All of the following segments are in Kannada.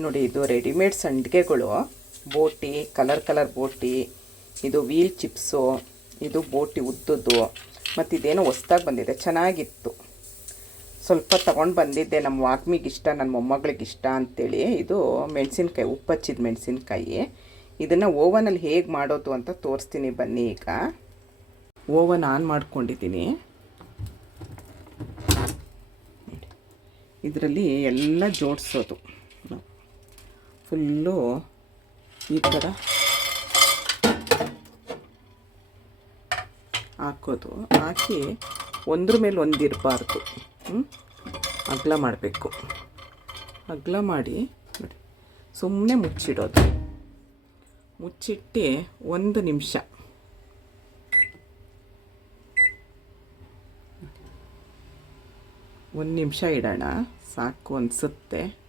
ನೋಡಿ, ಇದು ರೆಡಿಮೇಡ್ ಸಂಡಿಗೆಗಳು. ಬೋಟಿ ಕಲರ್ ಕಲರ್ ಬೋಟಿ, ಇದು ವೀಲ್ ಚಿಪ್ಸು ಇದು ಬೋಟಿ ಉದ್ದದ್ದು. ಮತ್ತು ಇದೇನೋ ಹೊಸ್ದಾಗಿ ಬಂದಿದೆ, ಚೆನ್ನಾಗಿತ್ತು. ಸ್ವಲ್ಪ ತಗೊಂಡು ಬಂದಿದ್ದೆ ನಮ್ಮ ವಾಕ್ಮಿಗೆ ಇಷ್ಟ ನನ್ನ ಮೊಮ್ಮಗಳಿಗೆ ಇಷ್ಟ ಅಂತೇಳಿ. ಇದು ಮೆಣಸಿನ್ಕಾಯಿ ಉಪ್ಪಚ್ಚಿದ ಮೆಣಸಿನ್ಕಾಯಿ. ಇದನ್ನು ಓವನಲ್ಲಿ ಹೇಗೆ ಮಾಡೋದು ಅಂತ ತೋರಿಸ್ತೀನಿ ಬನ್ನಿ ಈಗ. ಓವನ್ ಆನ್ ಮಾಡ್ಕೊಂಡಿದ್ದೀನಿ. ಇದರಲ್ಲಿ ಎಲ್ಲ ಜೋಡಿಸೋದು. ಫುಲ್ಲು ಈ ಥರ ಹಾಕೋದು. ಹಾಕಿ ಒಂದ್ರ ಮೇಲೆ ಒಂದು ಇರಬಾರ್ದು. ಅಗಲ ಮಾಡಬೇಕು. ಅಗಲ ಮಾಡಿ ನೋಡಿ. ಸುಮ್ಮನೆ ಮುಚ್ಚಿಡೋದು. ಮುಚ್ಚಿಟ್ಟು ಒಂದು ನಿಮಿಷ. ಒಂದು ನಿಮಿಷ ಇಡೋಣ. ಸಾಕು ಅನಿಸುತ್ತೆ.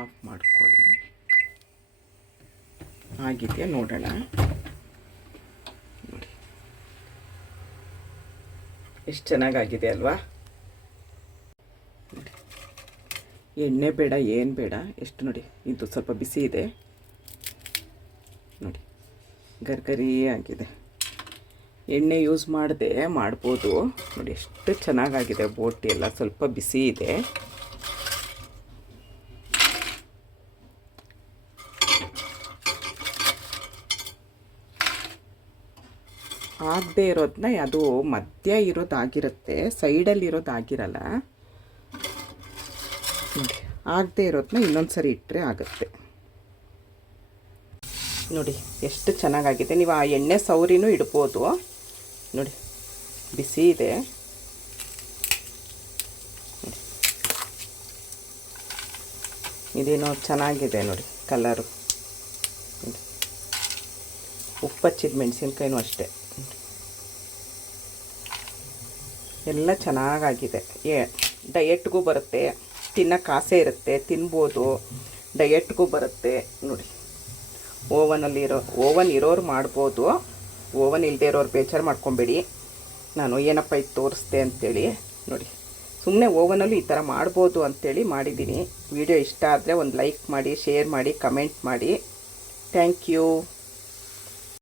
ಆಫ್ ಮಾಡ್ಕೊಳ್ಳಿ. ಆಗಿದೆಯಾ ನೋಡೋಣ. ನೋಡಿ. ಎಷ್ಟು ಚೆನ್ನಾಗಾಗಿದೆ ಅಲ್ವಾ? ನೋಡಿ. ಎಣ್ಣೆ ಬೇಡ, ಏನು ಬೇಡ, ಎಷ್ಟು ನೋಡಿ. ಇದು ಸ್ವಲ್ಪ ಬಿಸಿ ಇದೆ. ನೋಡಿ. ಗರ್ಗರಿ ಆಗಿದೆ. ಎಣ್ಣೆ ಯೂಸ್ ಮಾಡದೆ ಮಾಡ್ಬೋದು. ನೋಡಿ, ಎಷ್ಟು ಚೆನ್ನಾಗಾಗಿದೆ ಬೋಟಿ ಎಲ್ಲ. ಸ್ವಲ್ಪ ಬಿಸಿ ಇದೆ. ಆಗದೆ ಇರೋದನ್ನ ಅದು ಮಧ್ಯ ಇರೋದಾಗಿರುತ್ತೆ, ಸೈಡಲ್ಲಿ ಇರೋದಾಗಿರಲ್ಲ. ನೋಡಿ, ಆಗದೆ ಇರೋದನ್ನ ಇನ್ನೊಂದು ಸರಿ ಇಟ್ಟರೆ ಆಗುತ್ತೆ. ನೋಡಿ, ಎಷ್ಟು ಚೆನ್ನಾಗಾಗಿದೆ. ನೀವು ಆ ಎಣ್ಣೆ ಸೌರಿನೂ ಇಡ್ಬೋದು. ನೋಡಿ, ಬಿಸಿ ಇದೆ. ಇದೇನೋ ಚೆನ್ನಾಗಿದೆ ನೋಡಿ, ಕಲರು. ಉಪ್ಪಚ್ಚಿದ ಮೆಣಸಿನ್ಕಾಯಿನೂ ಅಷ್ಟೇ. ಎಲ್ಲ ಚೆನ್ನಾಗಾಗಿದೆ. ಏ ಡಯೆಟ್ಗೂ ಬರುತ್ತೆ, ತಿನ್ನೋಕೆ ಆಸೆ ಇರುತ್ತೆ, ತಿನ್ಬೋದು ಡಯೆಟ್ಗೂ ಬರುತ್ತೆ. ನೋಡಿ, ಓವನಲ್ಲಿರೋ, ಓವನ್ ಇರೋರು ಮಾಡ್ಬೋದು, ಓವನ್ ಇಲ್ಲದೆ ಇರೋರು ಬೇಜಾರು ಮಾಡ್ಕೊಬೇಡಿ. ನಾನು ಏನಪ್ಪ ಇದು ತೋರಿಸ್ದೆ ಅಂತೇಳಿ, ನೋಡಿ ಸುಮ್ಮನೆ ಓವನಲ್ಲಿ ಈ ಥರ ಮಾಡ್ಬೋದು ಅಂತೇಳಿ ಮಾಡಿದ್ದೀನಿ. ವಿಡಿಯೋ ಇಷ್ಟ ಆದರೆ ಒಂದು ಲೈಕ್ ಮಾಡಿ, ಶೇರ್ ಮಾಡಿ, ಕಮೆಂಟ್ ಮಾಡಿ. Thank you.